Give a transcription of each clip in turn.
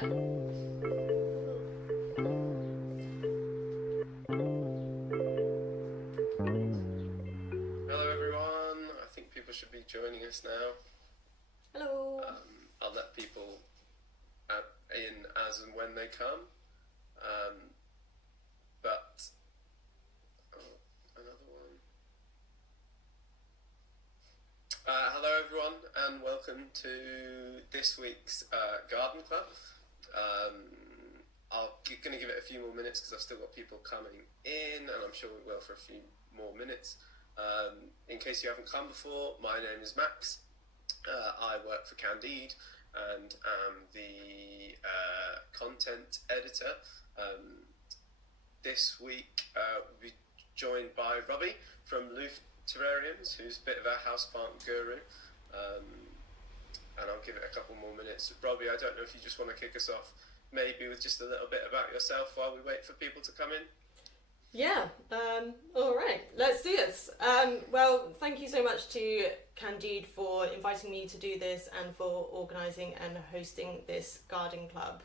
Hello everyone, I think people should be joining us now. Hello. I'll let people in as and when they come. Another one. Hello everyone and welcome to this week's Garden Club. I'm going to give it a few more minutes because I've still got people coming in, and I'm sure we will for a few more minutes. In case you haven't come before, my name is Max. I work for Candide and am the content editor. This week we'll be joined by Robi from Loof Terrariums, who's a bit of a houseplant guru. And I'll give it a couple more minutes. Robi, I don't know if you just want to kick us off maybe with just a little bit about yourself while we wait for people to come in. Yeah, all right, let's do this. Well, thank you so much to Candide for inviting me to do this and for organising and hosting this garden club.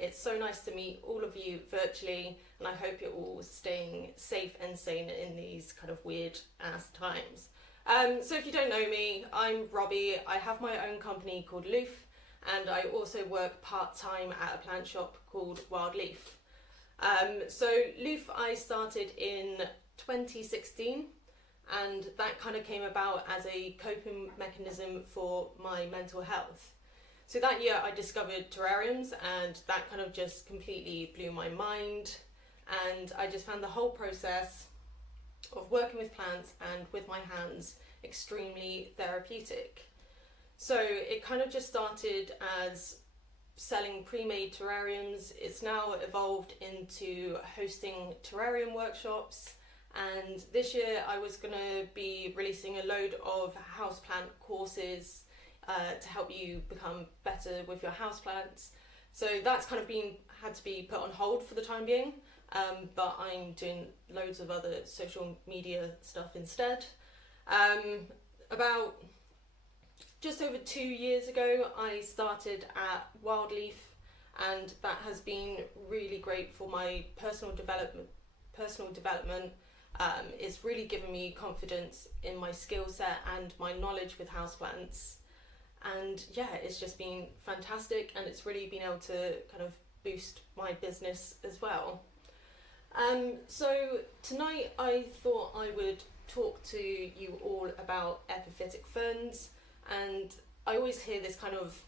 It's so nice to meet all of you virtually, and I hope you're all staying safe and sane in these kind of weird ass times. So if you don't know me, I'm Robi. I have my own company called Loof, and I also work part-time at a plant shop called Wild Leaf. So Loof I started in 2016, and that kind of came about as a coping mechanism for my mental health. So that year I discovered terrariums, and that kind of just completely blew my mind, and I just found the whole process of working with plants and with my hands extremely therapeutic. So it kind of just started as selling pre-made terrariums. It's now evolved into hosting terrarium workshops, and this year I was going to be releasing a load of houseplant courses to help you become better with your houseplants. So that's kind of had to be put on hold for the time being, but I'm doing loads of other social media stuff instead. About just over 2 years ago, I started at Wild Leaf, and that has been really great for my personal development. It's really given me confidence in my skill set and my knowledge with houseplants. And yeah, it's just been fantastic, and it's really been able to kind of boost my business as well. So tonight I thought I would talk to you all about epiphytic ferns. And I always hear this kind of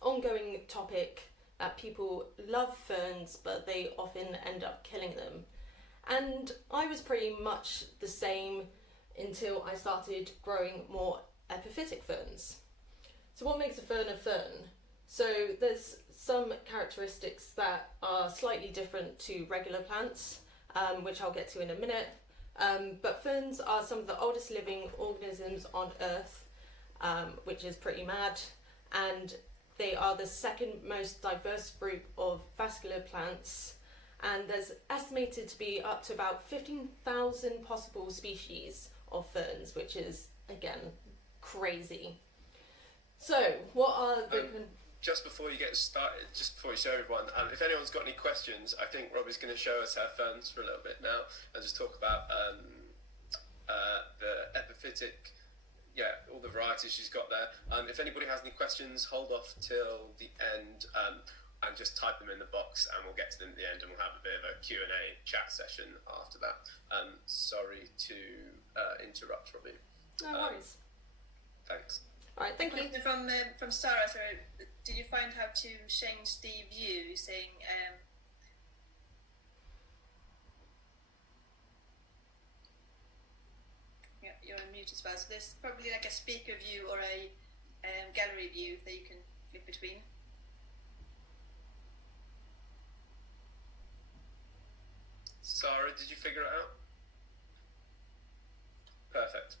ongoing topic that people love ferns, but they often end up killing them. And I was pretty much the same until I started growing more epiphytic ferns. So what makes a fern a fern? So there's some characteristics that are slightly different to regular plants, which I'll get to in a minute. But ferns are some of the oldest living organisms on Earth, which is pretty mad, and they are the second most diverse group of vascular plants, and there's estimated to be up to about 15,000 possible species of ferns, which is, again, crazy. So, what are the... Just before you get started, just before you show everyone, if anyone's got any questions, I think Robi's going to show us her ferns for a little bit now, and just talk about the epiphytic, all the varieties she's got there. If anybody has any questions, hold off till the end and just type them in the box, and we'll get to them at the end, and we'll have a bit of a Q&A chat session after that. Sorry to interrupt, Robi. No worries. Thanks. All right, thank you. From Sarah, so did you find how to change the view, saying yeah, you're on mute as well, so there's probably like a speaker view or a gallery view that you can flip between. Sarah, did you figure it out? Perfect.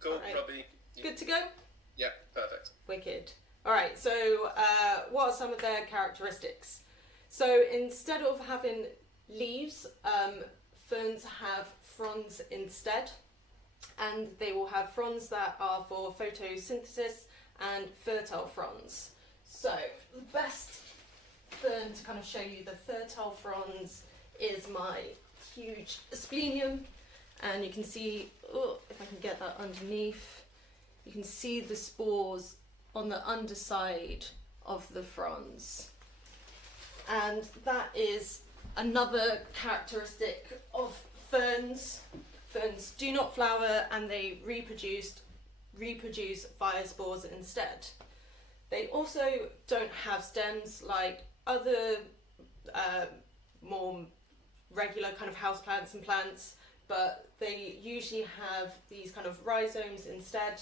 Cool, right. Robi. Good to go? Yeah, perfect. Wicked. All right, so what are some of their characteristics? So instead of having leaves, ferns have fronds instead, and they will have fronds that are for photosynthesis and fertile fronds. So the best fern to kind of show you the fertile fronds is my huge asplenium, and you can see, oh, if I can get that underneath, you can see the spores on the underside of the fronds, and that is another characteristic of ferns. Ferns do not flower and they reproduce via spores instead. They also don't have stems like other more regular kind of houseplants and plants, but they usually have these kind of rhizomes instead.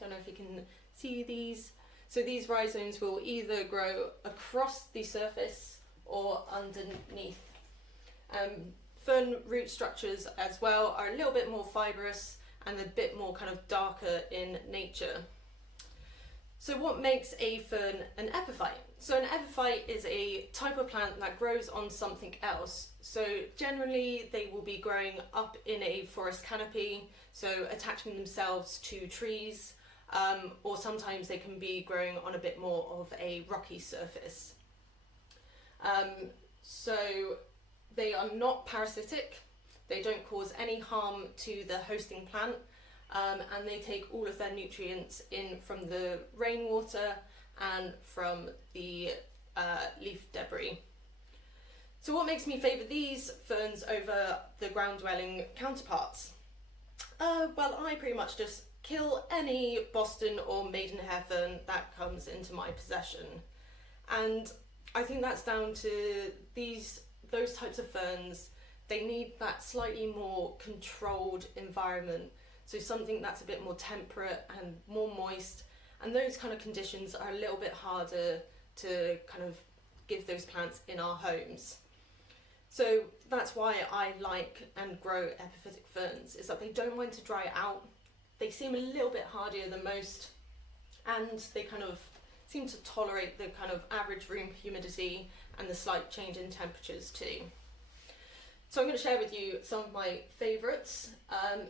Don't know if you can see these. So these rhizomes will either grow across the surface or underneath. Fern root structures as well are a little bit more fibrous and a bit more kind of darker in nature. So what makes a fern an epiphyte? So an epiphyte is a type of plant that grows on something else. So generally they will be growing up in a forest canopy, so attaching themselves to trees, or sometimes they can be growing on a bit more of a rocky surface. So they are not parasitic, they don't cause any harm to the hosting plant, and they take all of their nutrients in from the rainwater and from the leaf debris. So what makes me favour these ferns over the ground dwelling counterparts? Well, I pretty much just kill any Boston or maidenhair fern that comes into my possession, and I think that's down to those types of ferns. They need that slightly more controlled environment, so something that's a bit more temperate and more moist, and those kind of conditions are a little bit harder to kind of give those plants in our homes. So that's why I like and grow epiphytic ferns, is that they don't want to dry out. They seem a little bit hardier than most, and they kind of seem to tolerate the kind of average room humidity and the slight change in temperatures too. So I'm going to share with you some of my favourites.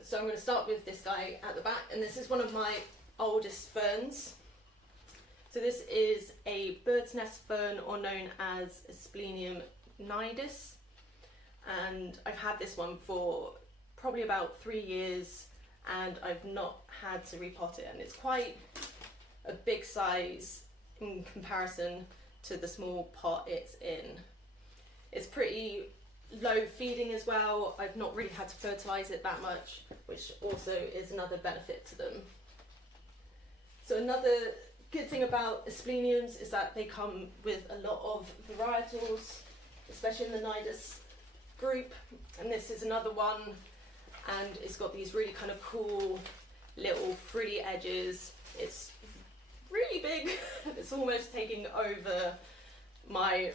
So I'm going to start with this guy at the back, and this is one of my oldest ferns. So this is a bird's nest fern, or known as Asplenium nidus, and I've had this one for probably about 3 years, and I've not had to repot it, and it's quite a big size in comparison to the small pot it's in. It's pretty low feeding as well. I've not really had to fertilise it that much, which also is another benefit to them. So another good thing about aspleniums is that they come with a lot of varietals, especially in the nidus group, and this is another one, and it's got these really kind of cool little frilly edges. It's really big. It's almost taking over my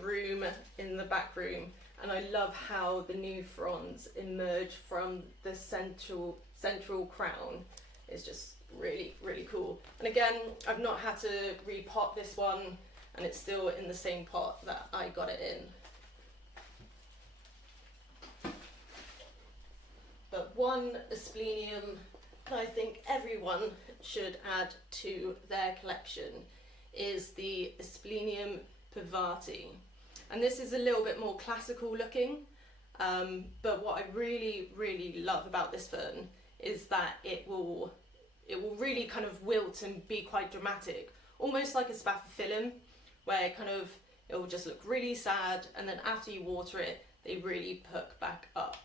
room in the back room, and I love how the new fronds emerge from the central crown. It's just really, really cool. And again, I've not had to repot this one, and it's still in the same pot that I got it in. But one asplenium I think everyone should add to their collection is the Asplenium pivati. And this is a little bit more classical looking, but what I really, really love about this fern is that it will really kind of wilt and be quite dramatic, almost like a spathiphyllum, where it will just look really sad, and then after you water it, they really perk back up.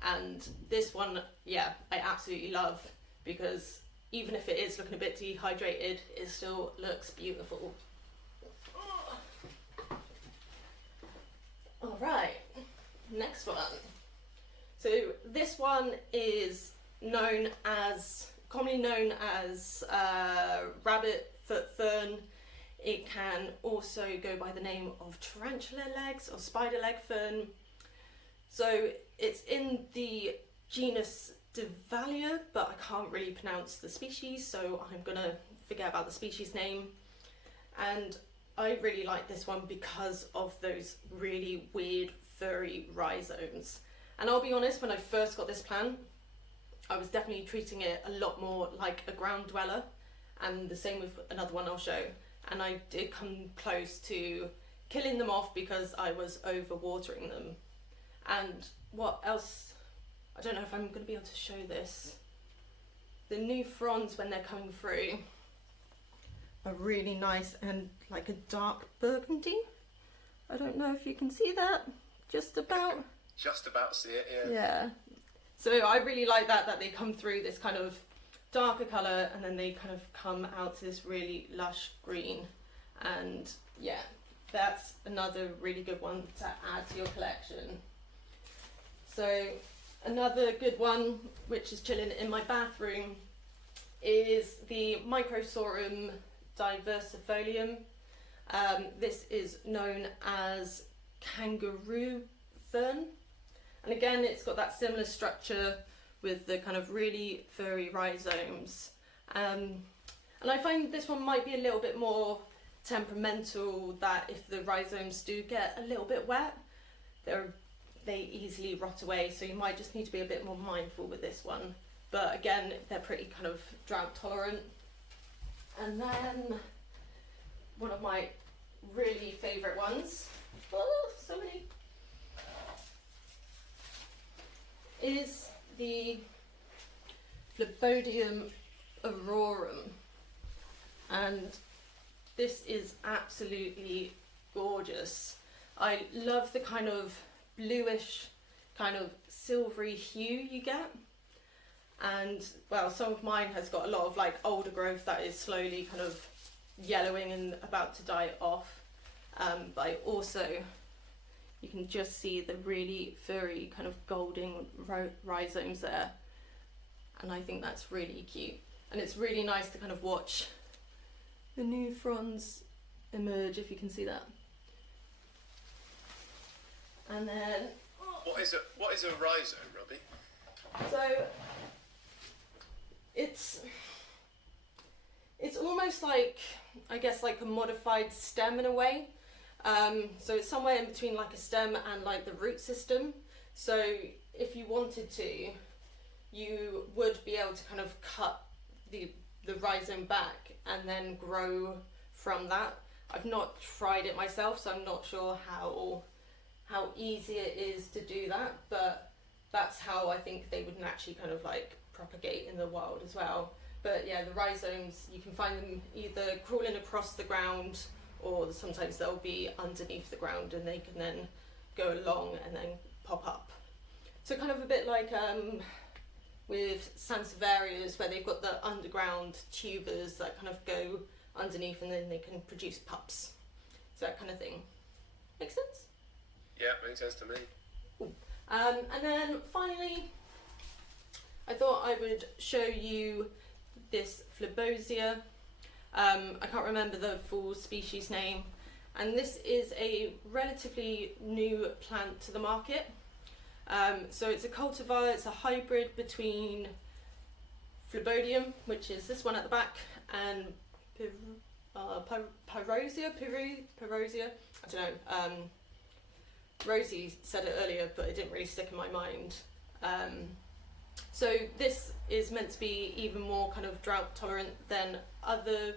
And this one, yeah, I absolutely love, because even if it is looking a bit dehydrated, it still looks beautiful. All right, next one. So this one is commonly known as rabbit foot fern. It can also go by the name of tarantula legs or spider leg fern. So it's in the genus Divalia, but I can't really pronounce the species, so I'm gonna forget about the species name. And I really like this one because of those really weird furry rhizomes. And I'll be honest, when I first got this plant, I was definitely treating it a lot more like a ground dweller, and the same with another one I'll show. and I did come close to killing them off because I was over watering them. And what else, I don't know if I'm going to be able to show this. The new fronds, when they're coming through, are really nice and like a dark burgundy. I don't know if you can see that. Just about See it, yeah. Yeah. So I really like that they come through this kind of darker colour and then they kind of come out to this really lush green. And yeah, that's another really good one to add to your collection. So another good one, which is chilling in my bathroom, is the Microsorum diversifolium. This is known as kangaroo fern. And again, it's got that similar structure with the kind of really furry rhizomes. And I find this one might be a little bit more temperamental, that if the rhizomes do get a little bit wet, they easily rot away, so you might just need to be a bit more mindful with this one. But again, they're pretty kind of drought tolerant. And then one of my really favourite ones, oh, so many, is the Phlebodium aurorum. And this is absolutely gorgeous. I love the kind of bluish, kind of silvery hue you get. And well, some of mine has got a lot of like older growth that is slowly kind of yellowing and about to die off. But I also, you can just see the really furry kind of golden rhizomes there. And I think that's really cute. And it's really nice to kind of watch the new fronds emerge, if you can see that. And then What is a rhizome, Robbie? so it's almost like, I guess, like a modified stem in a way. So it's somewhere in between like a stem and like the root system. So if you wanted to, you would be able to kind of cut the rhizome back and then grow from that. I've not tried it myself, so I'm not sure how easy it is to do that, but that's how I think they would naturally kind of like propagate in the wild as well. But yeah, the rhizomes, you can find them either crawling across the ground, or sometimes they'll be underneath the ground and they can then go along and then pop up. So kind of a bit like with Sansevierias, where they've got the underground tubers that kind of go underneath and then they can produce pups. So that kind of thing. Make sense? Yeah, makes sense to me. And then finally, I thought I would show you this Phlebosia. I can't remember the full species name, and this is a relatively new plant to the market. So it's a cultivar, it's a hybrid between Phlebodium, which is this one at the back, and Pyrosia, I don't know. Rosie said it earlier, but it didn't really stick in my mind. So this is meant to be even more kind of drought tolerant than other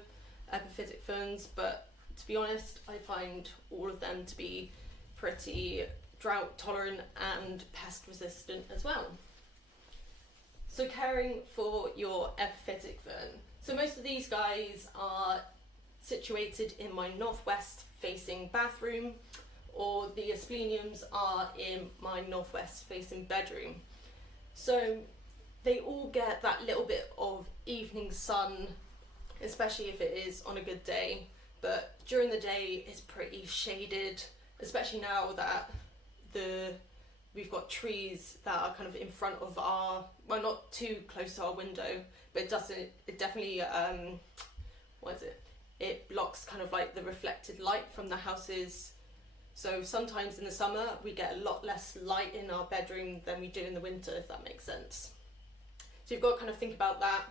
epiphytic ferns, but to be honest, I find all of them to be pretty drought tolerant and pest resistant as well. So caring for your epiphytic fern. So most of these guys are situated in my northwest facing bathroom, or the aspleniums are in my northwest facing bedroom. So they all get that little bit of evening sun, especially if it is on a good day, but during the day it's pretty shaded, especially now that we've got trees that are kind of in front of our, well, not too close to our window, but it definitely it blocks kind of like the reflected light from the houses. So sometimes in the summer we get a lot less light in our bedroom than we do in the winter, if that makes sense. So you've got to kind of think about that.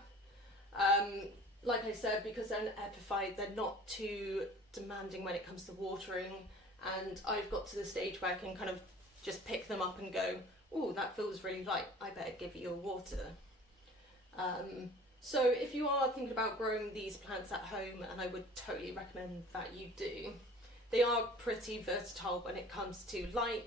Like I said, because they're an epiphyte, they're not too demanding when it comes to watering, and I've got to the stage where I can kind of just pick them up and go, oh, that feels really light, I better give you a water. So if you are thinking about growing these plants at home, and I would totally recommend that you do, they are pretty versatile when it comes to light.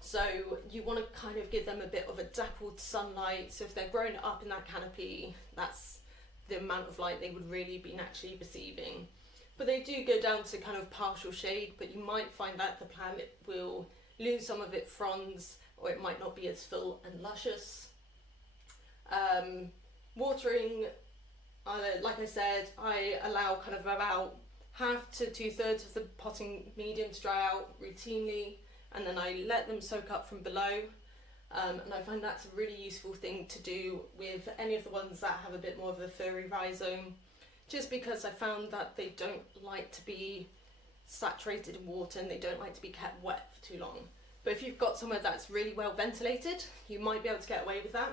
So you want to kind of give them a bit of a dappled sunlight. So if they're growing up in that canopy, that's the amount of light they would really be naturally receiving. But they do go down to kind of partial shade, but you might find that the plant will lose some of its fronds, or it might not be as full and luscious. Watering, like I said, I allow kind of about half to 2/3 of the potting medium to dry out routinely, and then I let them soak up from below. And I find that's a really useful thing to do with any of the ones that have a bit more of a furry rhizome, just because I found that they don't like to be saturated in water and they don't like to be kept wet for too long. But if you've got somewhere that's really well ventilated, you might be able to get away with that.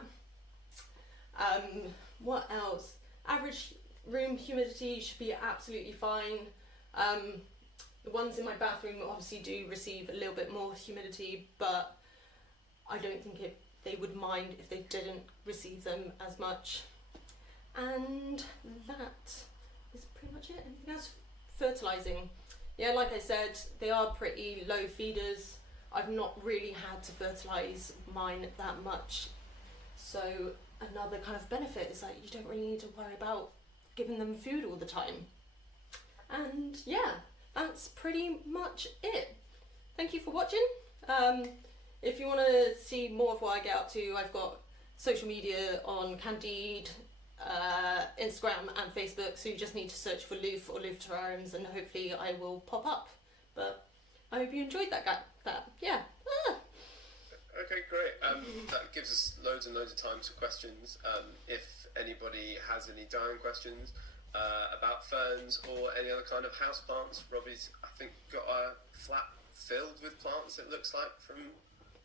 What else? Average room humidity should be absolutely fine. The ones in my bathroom obviously do receive a little bit more humidity, but I don't think they would mind if they didn't receive them as much. And that is pretty much it. Anything else? Fertilising. Yeah, like I said, they are pretty low feeders. I've not really had to fertilise mine that much. So another kind of benefit is that you don't really need to worry about giving them food all the time. And yeah, that's pretty much it. Thank you for watching. If you want to see more of what I get up to, I've got social media on Candide, Instagram and Facebook, so you just need to search for Loof or Loof Terrariums and hopefully I will pop up. But I hope you enjoyed that. Yeah. Okay, great. That gives us loads and loads of time for questions. If anybody has any dying questions about ferns or any other kind of house plants, Robbie's, I think, got a flat filled with plants, it looks like, from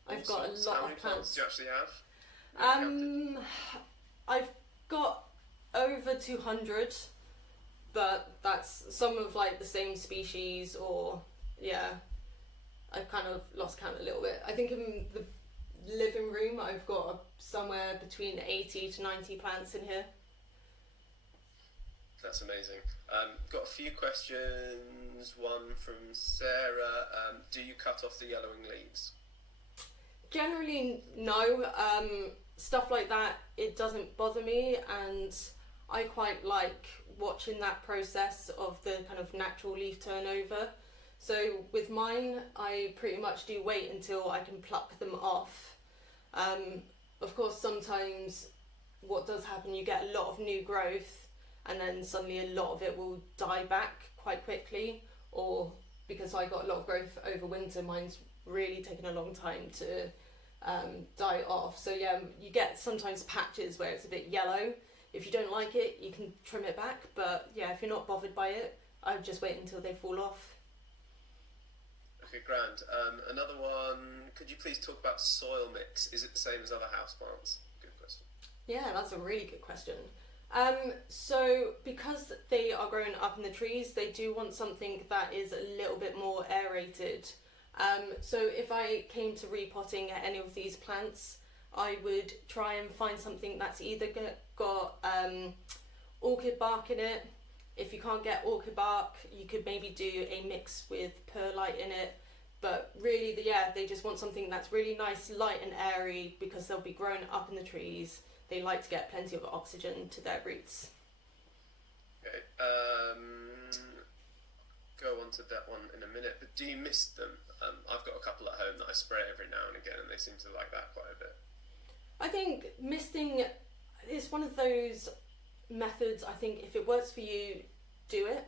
I've got a lot How many of plants. do you actually have? I've got over 200, but that's some of like the same species, or yeah, I've kind of lost count a little bit. I think in the living room I've got somewhere between 80 to 90 plants in here. That's amazing. Got a few questions. One from Sarah. Do you cut off the yellowing leaves? Generally, no. Stuff like that, it doesn't bother me, and I quite like watching that process of the kind of natural leaf turnover. So with mine, I pretty much do wait until I can pluck them off. Of course, sometimes what does happen, you get a lot of new growth, and then suddenly a lot of it will die back quite quickly, or because I got a lot of growth over winter, mine's really taken a long time to die off. So yeah, you get sometimes patches where it's a bit yellow. If you don't like it, you can trim it back, but yeah, if you're not bothered by it, I would just wait until they fall off. Okay, grand. Another one, could you please talk about soil mix? Is it the same as other houseplants? Good question. Yeah, that's a really good question. So because they are growing up in the trees, they do want something that is a little bit more aerated. So if I came to repotting any of these plants, I would try and find something that's either got orchid bark in it. If you can't get orchid bark, you could maybe do a mix with perlite in it. But really, they just want something that's really nice, light and airy, because they'll be growing up in the trees. They like to get plenty of oxygen to their roots. Okay. Go on to that one in a minute, but do you mist them? I've got a couple at home that I spray every now and again, and they seem to like that quite a bit. I think misting is one of those methods. I think if it works for you, do it.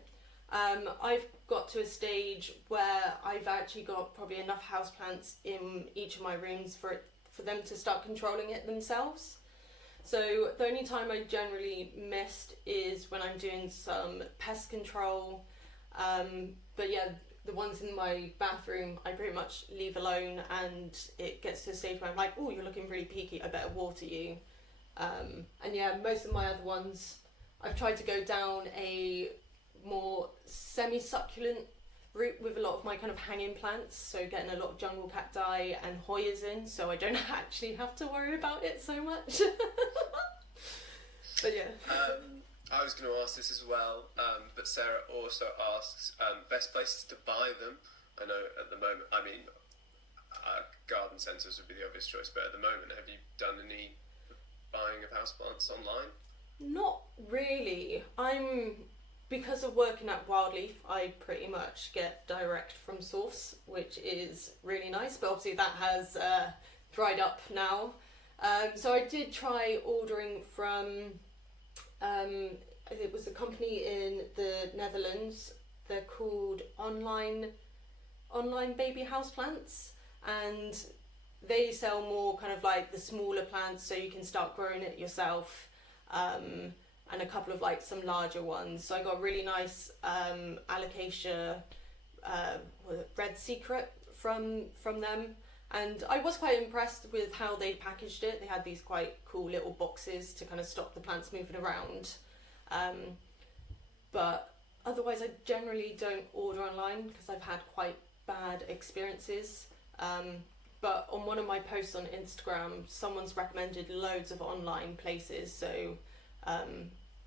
I've got to a stage where I've actually got probably enough houseplants in each of my rooms for them to start controlling it themselves. So the only time I generally mist is when I'm doing some pest control. But yeah, the ones in my bathroom I pretty much leave alone, and it gets to a stage where I'm like, oh, you're looking really peaky, I better water you. And yeah, most of my other ones, I've tried to go down a more semi-succulent route with a lot of my kind of hanging plants, so getting a lot of jungle cacti and Hoyas in, so I don't actually have to worry about it so much. But yeah. I was going to ask this as well, but Sarah also asks best places to buy them. I know at the moment, I mean, garden centres would be the obvious choice, but at the moment, have you done any buying of houseplants online? Not really. Because of working at Wildleaf, I pretty much get direct from source, which is really nice, but obviously that has dried up now. So I did try ordering from, it was a company in the Netherlands. They're called Online Baby Houseplants, and they sell more kind of like the smaller plants, so you can start growing it yourself. And a couple of like some larger ones. So I got a really nice alocasia red secret from them, and I was quite impressed with how they packaged it. They had these quite cool little boxes to kind of stop the plants moving around. But otherwise, I generally don't order online because I've had quite bad experiences. But on one of my posts on Instagram, someone's recommended loads of online places, so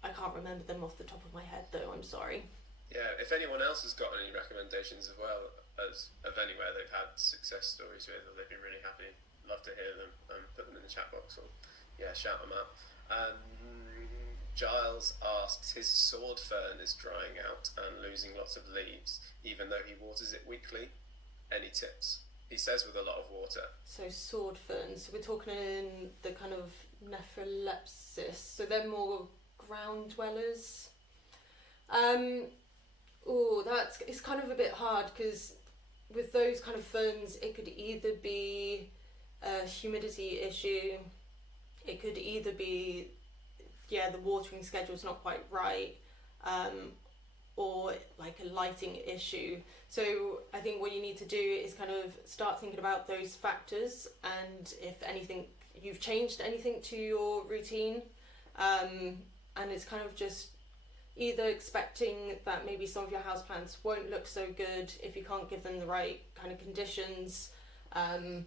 I can't remember them off the top of my head though, I'm sorry. Yeah, if anyone else has got any recommendations as well as of anywhere they've had success stories with, or they've been really happy, love to hear them. Put them in the chat box, or shout them out. Giles asks, his sword fern is drying out and losing lots of leaves, even though he waters it weekly. Any tips? He says with a lot of water. So sword ferns, so we're talking in the kind of Nephrlepsis, so they're more ground dwellers. It's kind of a bit hard because with those kind of ferns, it could either be a humidity issue, it could either be the watering schedule's not quite right, or like a lighting issue. So I think what you need to do is kind of start thinking about those factors, and if anything, you've changed anything to your routine, and it's kind of just either expecting that maybe some of your houseplants won't look so good if you can't give them the right kind of conditions, and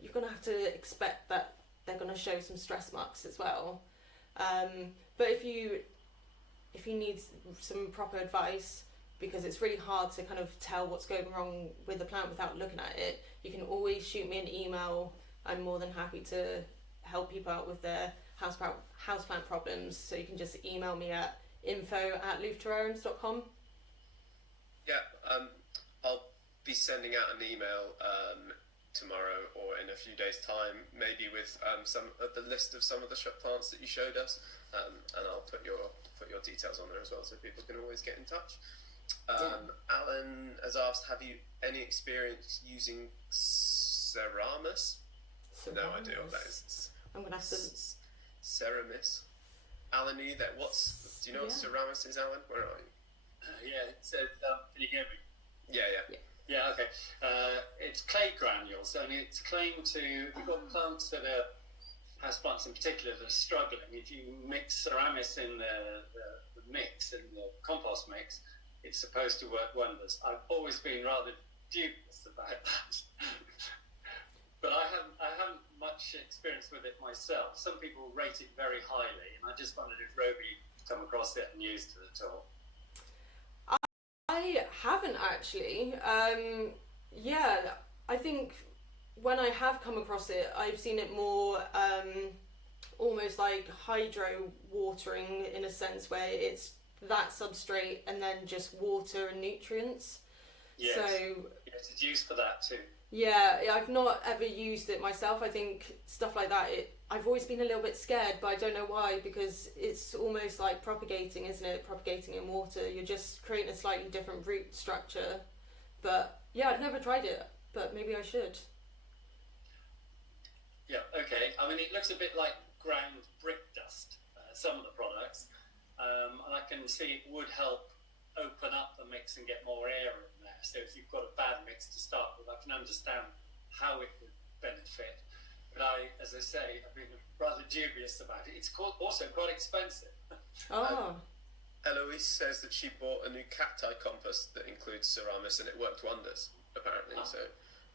you're going to have to expect that they're going to show some stress marks as well. But if you need some proper advice, because it's really hard to kind of tell what's going wrong with the plant without looking at it, you can always shoot me an email. I'm more than happy to help people out with their houseplant problems, so you can just email me at info@loofterrariums.com. Yeah, I'll be sending out an email tomorrow or in a few days' time, maybe with the list of some of the plants that you showed us, and I'll put your details on there as well, so people can always get in touch. Alan has asked, have you any experience using Ceramis? No idea what that is. I'm gonna have to. Ceramis. Alan, are you there? Do you know what Ceramis is, Alan? Where are you? Yeah, it says, can you hear me? Yeah. Yeah, okay. It's clay granules, and it's claimed to, you've got plants that are, houseplants in particular, that are struggling. If you mix Ceramis in the mix, in the compost mix, it's supposed to work wonders. I've always been rather dubious about that. But I haven't much experience with it myself. Some people rate it very highly, and I just wondered if Robi come across it and used it at all. I haven't actually. I think when I have come across it, I've seen it more almost like hydro watering, in a sense where it's that substrate and then just water and nutrients. Yes. So yes, it's used for that too. Yeah, I've not ever used it myself. I think stuff like that, I've always been a little bit scared, but I don't know why, because it's almost like propagating, isn't it? Propagating in water. You're just creating a slightly different root structure. But yeah, I've never tried it, but maybe I should. Yeah, okay. I mean, it looks a bit like ground brick dust, some of the products. And I can see it would help open up the mix and get more air in there. So if you've got a bad mix to start with, I can understand how it would benefit. But as I say, I've been rather dubious about it. It's also quite expensive. Oh. Eloise says that she bought a new cacti compost that includes Ceramis, and it worked wonders, apparently. So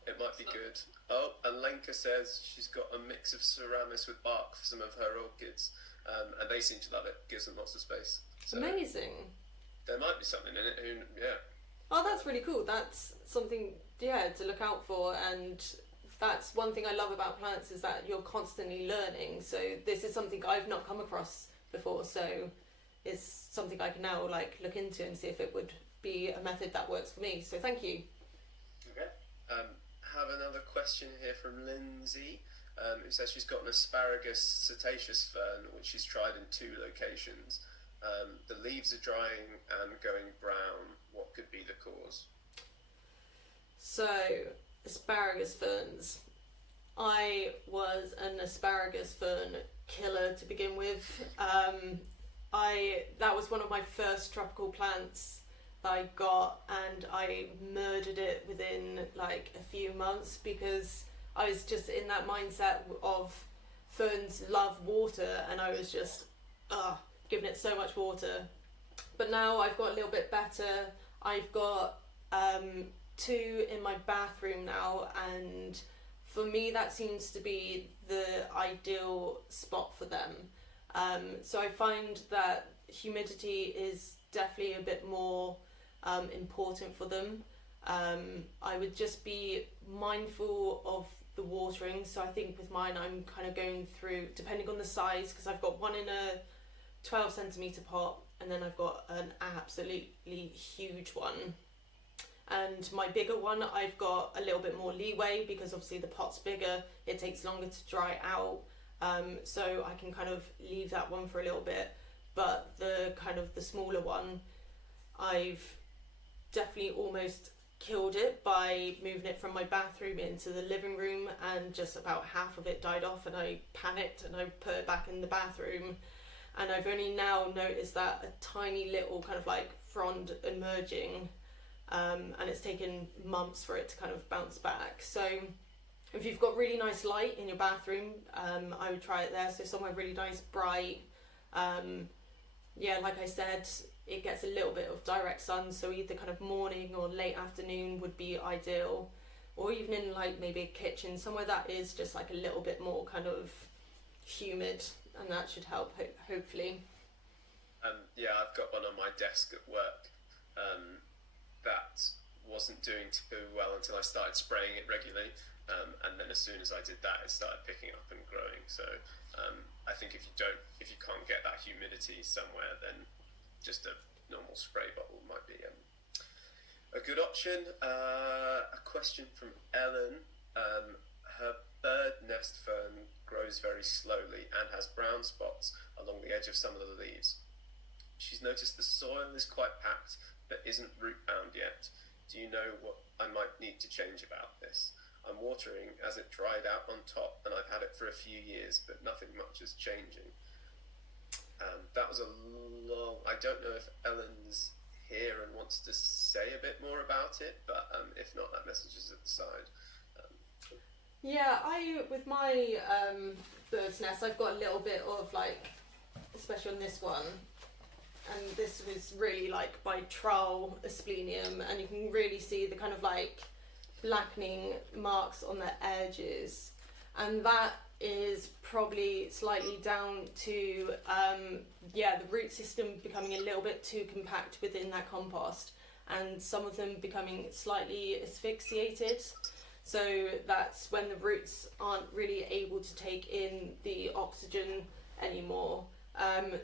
It might be good. Oh, and Lenka says she's got a mix of Ceramis with bark for some of her orchids, and they seem to love it. Gives them lots of space. So Amazing. there might be something in it. Yeah. Oh, that's really cool. That's something, to look out for. And that's one thing I love about plants, is that you're constantly learning. So this is something I've not come across before. So it's something I can now look into and see if it would be a method that works for me. So thank you. Okay. Have another question here from Lindsay, who says she's got an asparagus cetaceous fern which she's tried in 2 locations. The leaves are drying and going brown. What could be the cause? So, asparagus ferns. I was an asparagus fern killer to begin with. That was one of my first tropical plants that I got, and I murdered it within a few months, because I was just in that mindset of ferns love water, and I was just giving it so much water. But now I've got a little bit better. I've got 2 in my bathroom now, and for me that seems to be the ideal spot for them. So I find that humidity is definitely a bit more important for them. I would just be mindful of the watering. So I think with mine I'm kind of going through, depending on the size, because I've got one in a 12 centimetre pot, and then I've got an absolutely huge one. And my bigger one, I've got a little bit more leeway, because obviously the pot's bigger, it takes longer to dry out. So I can kind of leave that one for a little bit. But the smaller one, I've definitely almost killed it by moving it from my bathroom into the living room, and just about half of it died off, and I panicked and I put it back in the bathroom. And I've only now noticed that a tiny little frond emerging, and it's taken months for it to kind of bounce back. So if you've got really nice light in your bathroom, I would try it there. So somewhere really nice, bright. Like I said, it gets a little bit of direct sun, so either kind of morning or late afternoon would be ideal, or even in maybe a kitchen, somewhere that is just a little bit more kind of humid, and that should help, hopefully. I've got one on my desk at work that wasn't doing too well until I started spraying it regularly, and then as soon as I did that, it started picking up and growing. So I think if you can't get that humidity somewhere, then just a normal spray bottle might be a good option. A question from Ellen. Her bird nest fern grows very slowly and has brown spots along the edge of some of the leaves. She's noticed the soil is quite packed but isn't root bound yet. Do you know what I might need to change about this? I'm watering as it dried out on top, and I've had it for a few years, but nothing much is changing. That was a long... I don't know if Ellen's here and wants to say a bit more about it, but if not, that message is at the side. With my bird's nest, I've got a little bit of especially on this one, and this was really by trial asplenium, and you can really see the kind of blackening marks on the edges, and that is probably slightly down to the root system becoming a little bit too compact within that compost, and some of them becoming slightly asphyxiated. So that's when the roots aren't really able to take in the oxygen anymore.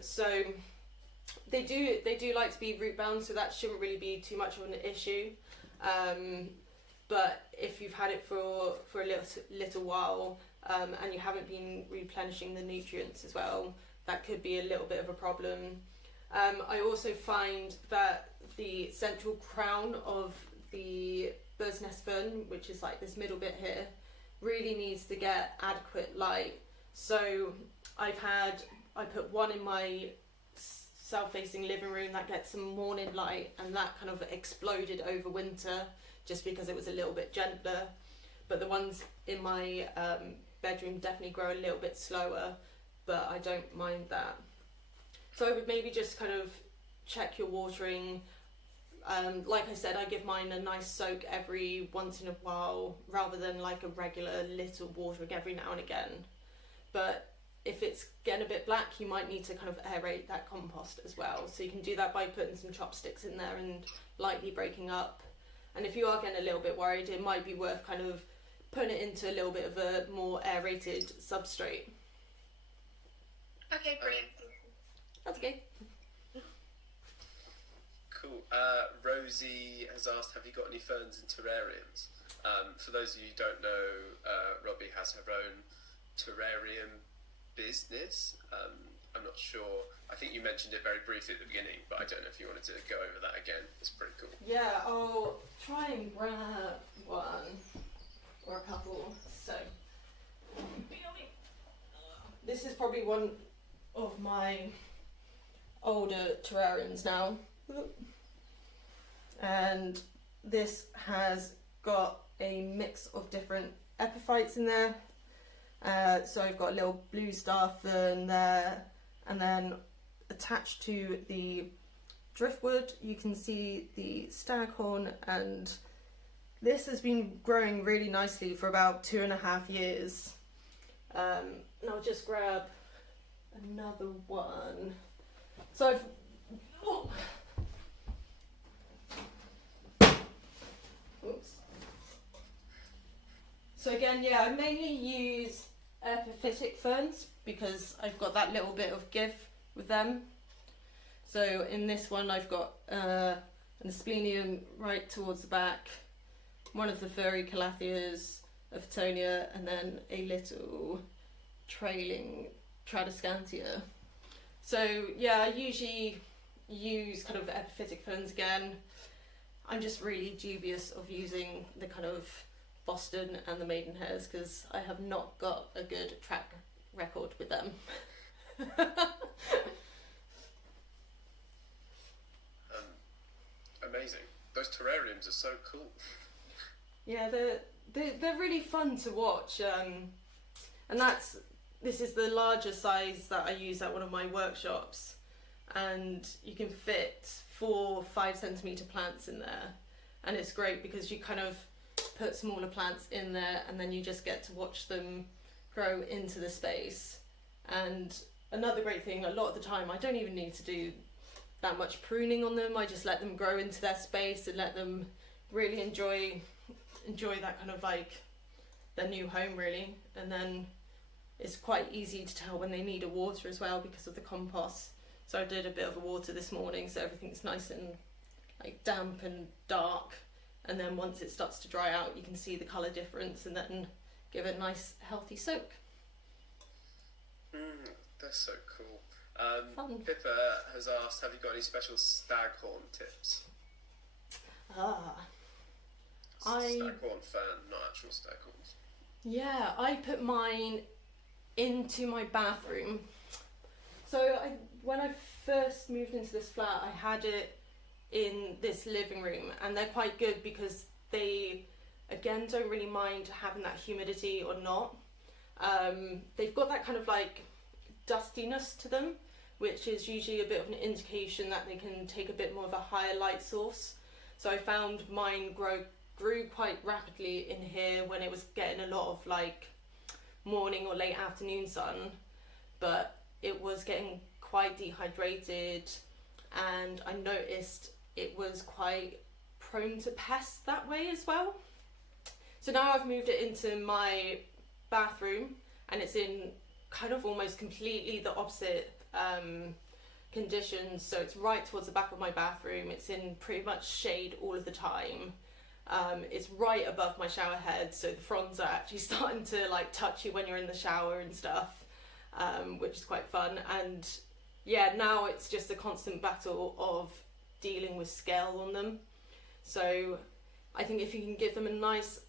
So they do like to be root bound, so that shouldn't really be too much of an issue. But if you've had it for a little while, and you haven't been replenishing the nutrients as well, that could be a little bit of a problem. I also find that the central crown of the bird's nest fern, which is this middle bit here, really needs to get adequate light. So I put one in my south-facing living room that gets some morning light, and that kind of exploded over winter just because it was a little bit gentler. But the ones in my bedroom definitely grow a little bit slower, but I don't mind that. So I would maybe just kind of check your watering. Like I said, I give mine a nice soak every once in a while rather than like a regular little watering every now and again. But if it's getting a bit black, you might need to kind of aerate that compost as well. So you can do that by putting some chopsticks in there and lightly breaking up. And if you are getting a little bit worried, it might be worth kind of putting it into a little bit of a more aerated substrate. Okay, brilliant. That's okay. Cool. Rosie has asked, have you got any ferns in terrariums? For those of you who don't know, Robi has her own terrarium business. I'm not sure. I think you mentioned it very briefly at the beginning, but I don't know if you wanted to go over that again. It's pretty cool. Yeah, I'll try and grab one or a couple. So, this is probably one of my older terrariums now. And this has got a mix of different epiphytes in there. So I've got a little blue star fern there, and then attached to the driftwood you can see the staghorn, and this has been growing really nicely for about 2.5 years. And I'll just grab another one. So I've oops. So again, yeah, I mainly use Epiphytic Ferns because I've got that little bit of give with them. So in this one I've got an Asplenium right towards the back, one of the furry Calathias, a Photonia, and then a little trailing Tradescantia. So yeah, I usually use kind of Epiphytic Ferns again. I'm just really dubious of using the kind of Boston and the Maidenhairs because I have not got a good track record with them. Amazing. Those terrariums are so cool. Yeah, they're really fun to watch, and this is the larger size that I use at one of my workshops, and you can fit 4 5-centimeter plants in there, and it's great because you kind of put smaller plants in there and then you just get to watch them grow into the space. And another great thing, a lot of the time I don't even need to do that much pruning on them. I just let them grow into their space and let them really enjoy that kind of like their new home really. And then it's quite easy to tell when they need a water as well because of the compost. So I did a bit of a water this morning so everything's nice and like damp and dark, and then once it starts to dry out you can see the colour difference and then give it a nice healthy soak. That's so cool. Fun. Pippa has asked, have you got any special staghorn tips? Staghorn fern, not actual staghorns. Yeah, I put mine into my bathroom. So when I first moved into this flat, I had it in this living room, and they're quite good because they, again, don't really mind having that humidity or not. They've got that kind of like dustiness to them, which is usually a bit of an indication that they can take a bit more of a higher light source. So I found mine grew quite rapidly in here when it was getting a lot of like morning or late afternoon sun, but it was getting quite dehydrated, and I noticed it was quite prone to pests that way as well. So now I've moved it into my bathroom, and it's in kind of almost completely the opposite conditions. So it's right towards the back of my bathroom. It's in pretty much shade all of the time. It's right above my shower head, so the fronds are actually starting to like touch you when you're in the shower and stuff, which is quite fun. And yeah, now it's just a constant battle of dealing with scale on them. So I think if you can give them a nice,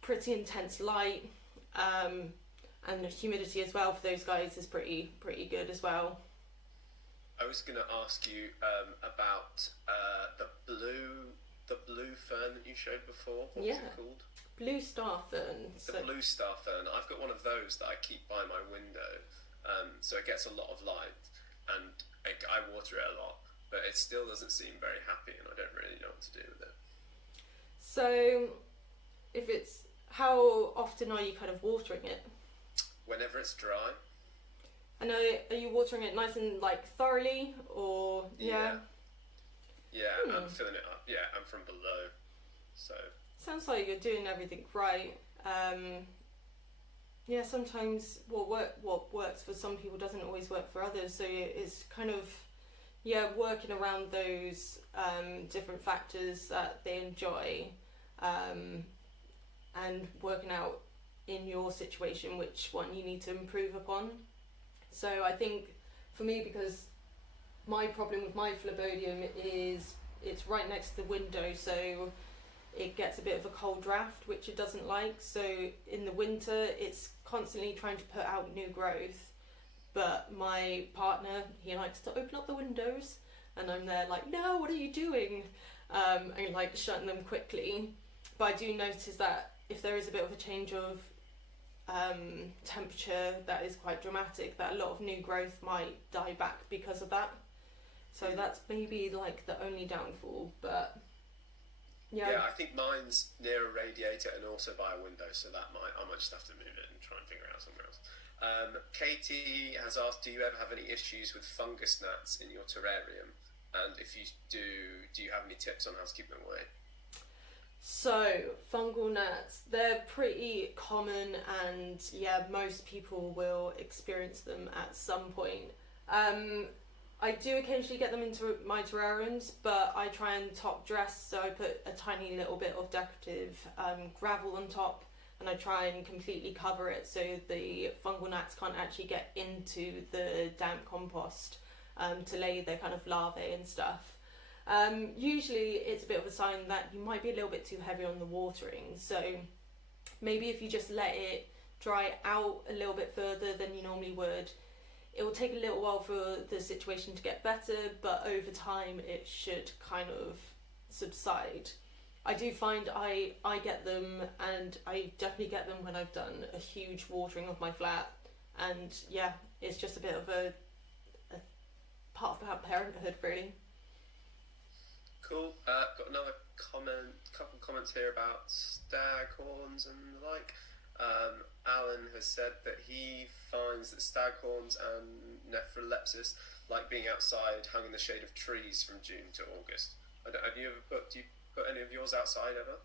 pretty intense light, and the humidity as well for those guys is pretty good as well. I was going to ask you about the blue fern that you showed before. What was it called? Blue star fern. The blue star fern. I've got one of those that I keep by my window, so it gets a lot of light, and I water it a lot. but it still doesn't seem very happy, and I don't really know what to do with it. So, how often are you kind of watering it? Whenever it's dry. And are you watering it nice and like thoroughly, or Yeah, I'm filling it up. Yeah, I'm from below, so. Sounds like you're doing everything right. Yeah, sometimes what works for some people doesn't always work for others. So it's kind of working around those different factors that they enjoy, and working out in your situation which one you need to improve upon. So I think for me, because my problem with my phlebodium is it's right next to the window, so it gets a bit of a cold draft, which it doesn't like. So in the winter, it's constantly trying to put out new growth. But my partner, he likes to open up the windows, and I'm there like, no, what are you doing? And like shutting them quickly. But I do notice that if there is a bit of a change of temperature that is quite dramatic, that a lot of new growth might die back because of that. So that's maybe like the only downfall, but yeah, I think mine's near a radiator and also by a window, so I might just have to move it and try and figure out somewhere else. Katie has asked, do you ever have any issues with fungus gnats in your terrarium? And if you do you have any tips on how to keep them away? So, fungal gnats, they're pretty common, and most people will experience them at some point. I do occasionally get them into my terrariums, but I try and top dress, so I put a tiny little bit of decorative gravel on top, and I try and completely cover it so the fungal gnats can't actually get into the damp compost to lay their kind of larvae and stuff. Usually it's a bit of a sign that you might be a little bit too heavy on the watering, so maybe if you just let it dry out a little bit further than you normally would, it will take a little while for the situation to get better, but over time it should kind of subside. I do find I get them, and I definitely get them when I've done a huge watering of my flat, and it's just a bit of a part of parenthood, really. Cool. Got another couple comments here about staghorns and the like. Alan has said that he finds that staghorns and Nephrolepsis like being outside, hung in the shade of trees from June to August. Do you put any of yours outside ever?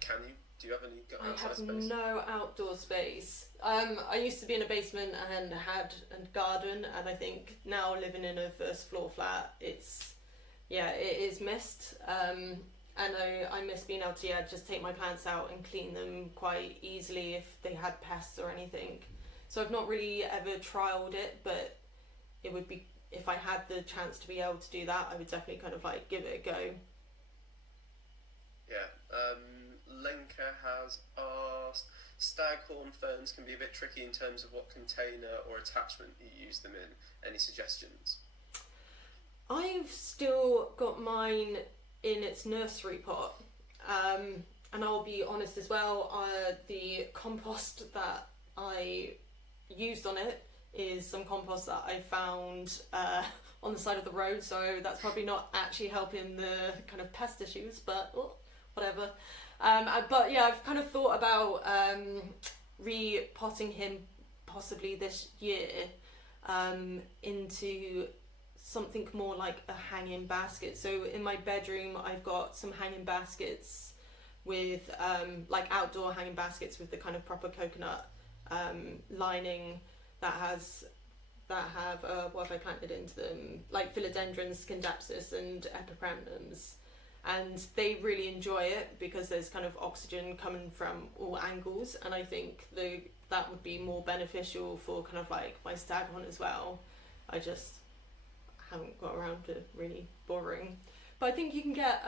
Can you? Do you have any outside space? I have no outdoor space. I used to be in a basement and had a garden, and I think now living in a first floor flat, it is missed. And I miss being able to just take my plants out and clean them quite easily if they had pests or anything. So I've not really ever trialed it, but it would be, if I had the chance to be able to do that, I would definitely kind of like give it a go. Lenka has asked, staghorn ferns can be a bit tricky in terms of what container or attachment you use them in. Any suggestions? I've still got mine in its nursery pot, and I'll be honest as well, the compost that I used on it is some compost that I found on the side of the road, so that's probably not actually helping the kind of pest issues, but whatever. But I've kind of thought about repotting him possibly this year into something more like a hanging basket. So in my bedroom I've got some hanging baskets with like outdoor hanging baskets with the kind of proper coconut lining that have what have I planted into them, like philodendrons, scindapsus and epiphragmums, and they really enjoy it because there's kind of oxygen coming from all angles, and I think that would be more beneficial for kind of like my staghorn as well. I just haven't got around to really bothering, but I think you can get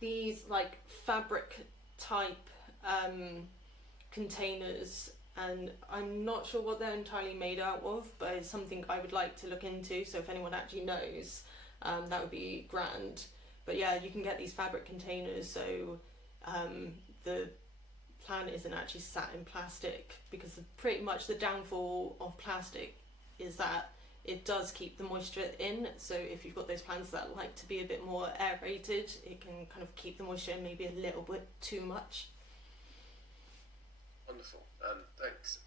these like fabric type containers, and I'm not sure what they're entirely made out of, but it's something I would like to look into, so if anyone actually knows, that would be grand. But you can get these fabric containers, so the plant isn't actually sat in plastic, because pretty much the downfall of plastic is that it does keep the moisture in. So if you've got those plants that like to be a bit more aerated, it can kind of keep the moisture in maybe a little bit too much. Wonderful. Thanks.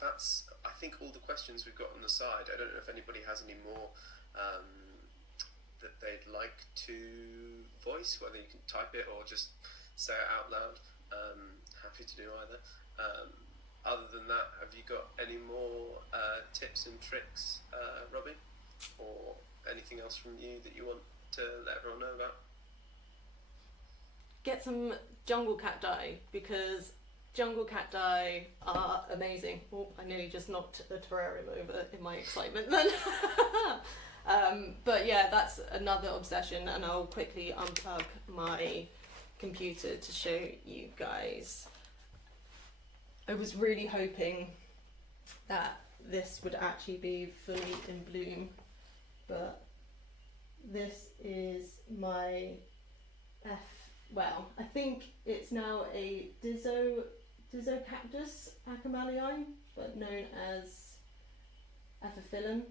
That's, I think, all the questions we've got on the side. I don't know if anybody has any more that they'd like to voice, whether you can type it or just say it out loud. Happy to do either. Other than that, have you got any more tips and tricks, Robi? Or anything else from you that you want to let everyone know about? Get some jungle cacti, because jungle cacti are amazing. Oh, I nearly just knocked a terrarium over in my excitement then. But yeah, that's another obsession, and I'll quickly unplug my computer to show you guys. I was really hoping that this would actually be fully in bloom, but this is my I think it's now a Dizzo cactus Acamalii, but known as Epiphytic.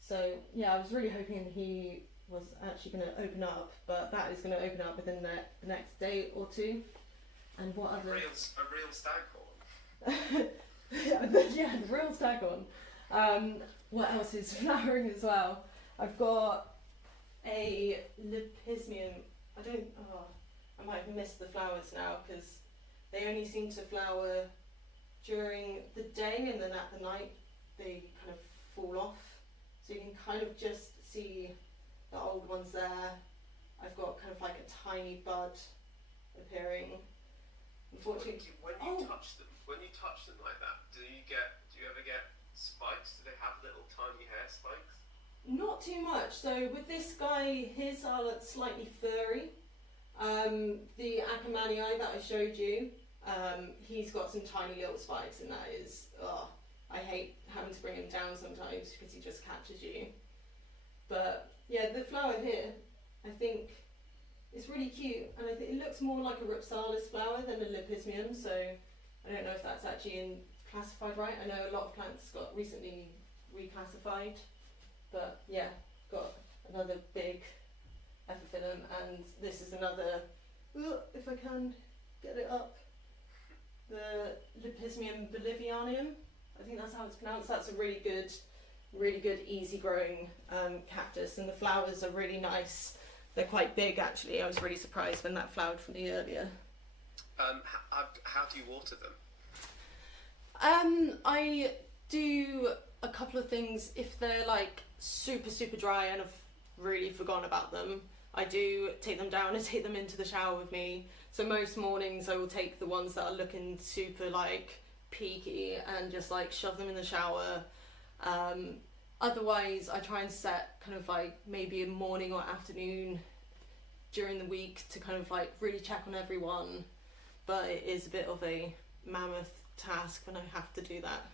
So yeah, I was really hoping he was actually going to open up, but that is going to open up within the next day or two. And what other... A real staghorn. Yeah, the real staghorn. What else is flowering as well? I've got a Lepismium. I might have missed the flowers now because they only seem to flower during the day, and then at the night they kind of fall off. So you can kind of just see the old ones there. I've got kind of like a tiny bud appearing. Unfortunately, when you touch them like that, do you ever get spikes? Do they have little tiny hair spikes? Not too much. So with this guy, his are slightly furry. The Acamalii that I showed you, he's got some tiny little spikes, and that is, I hate having to bring him down sometimes because he just catches you. But yeah, the flower here, I think, is really cute, and I think it looks more like a Rhipsalis flower than a Lepismium, so I don't know if that's actually classified right. I know a lot of plants got recently reclassified, but yeah, got another big Epiphytic, and this is another, if I can get it up, the Lepismium bolivianum, I think that's how it's pronounced. That's a really good easy growing cactus, and the flowers are really nice. They're quite big actually. I was really surprised when that flowered for me earlier. How do you water them? I do a couple of things. If they're like super dry and I've really forgotten about them, I do take them down and take them into the shower with me. So most mornings I will take the ones that are looking super like peaky and just like shove them in the shower. Otherwise I try and set kind of like maybe a morning or afternoon during the week to kind of like really check on everyone, but it is a bit of a mammoth task when I have to do that.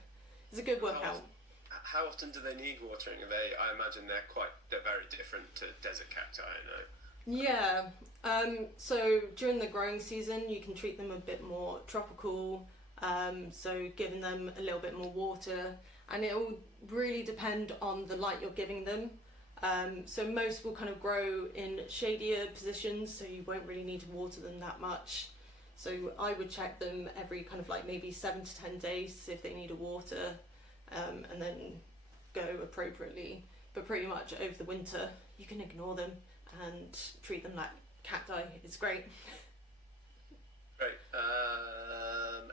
It's a good workout. How often do they need watering? I imagine they're very different to desert cacti, I know. Yeah, so during the growing season you can treat them a bit more tropical, so giving them a little bit more water, and it will really depend on the light you're giving them. So most will kind of grow in shadier positions, so you won't really need to water them that much. So I would check them every kind of like maybe 7 to 10 days if they need a water, and then go appropriately. But pretty much over the winter you can ignore them and treat them like cacti. It's great. Great.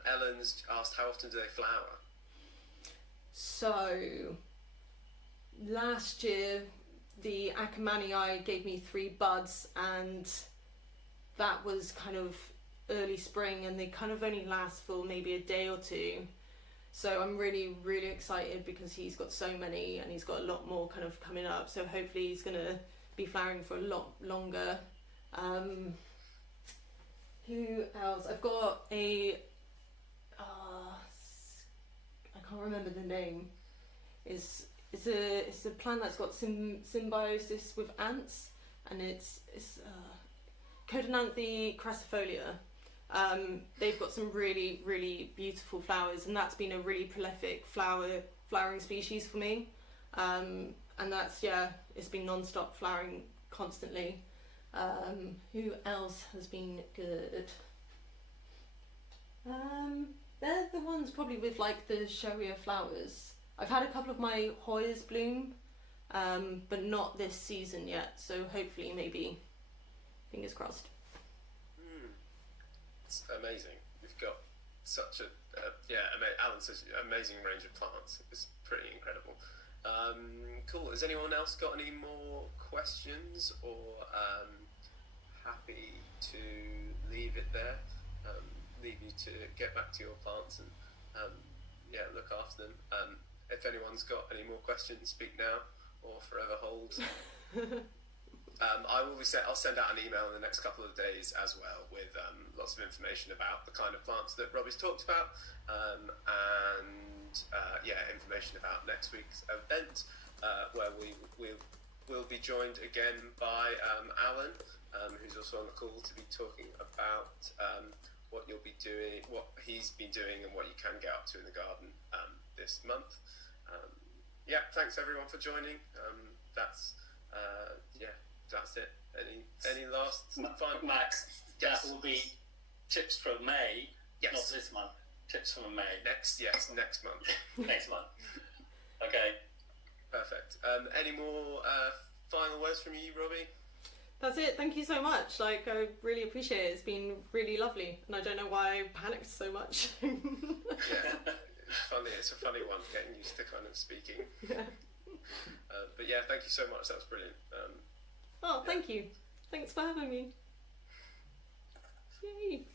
Ellen's asked, how often do they flower? So last year the Acamalii gave me 3 buds, and that was kind of early spring, and they kind of only last for maybe a day or two. So I'm really excited because he's got so many, and he's got a lot more kind of coming up, so hopefully he's gonna be flowering for a lot longer. Who else? I've got a I can't remember the name. It's a plant that's got symbiosis with ants, and it's Codonanthe crassifolia. They've got some really beautiful flowers, and that's been a really prolific flowering species for me. and that's, it's been non-stop flowering constantly. Who else has been good? They're the ones probably with like the showier flowers. I've had a couple of my Hoyas bloom, but not this season yet, so hopefully, maybe, fingers crossed. It's amazing. You've got such a Alan says amazing range of plants. It's pretty incredible. Cool. Has anyone else got any more questions, or happy to leave it there? Leave you to get back to your plants and look after them. If anyone's got any more questions, speak now or forever hold. I'll send out an email in the next couple of days as well with lots of information about the kind of plants that Robbie's talked about, and information about next week's event, where we'll be joined again by Alan, who's also on the call to be talking about what you'll be doing, what he's been doing, and what you can get up to in the garden this month. Thanks everyone for joining. That's it. Any last final? Max, Yes. that will be tips for May, Yes. not this month. Tips for May. Next month. Next month. Okay. Perfect. Any more final words from you, Robbie? That's it. Thank you so much. Like, I really appreciate it. It's been really lovely, and I don't know why I panicked so much. It's funny. It's a funny one, getting used to kind of speaking. But thank you so much. That was brilliant. Thank you. Thanks for having me. Yay.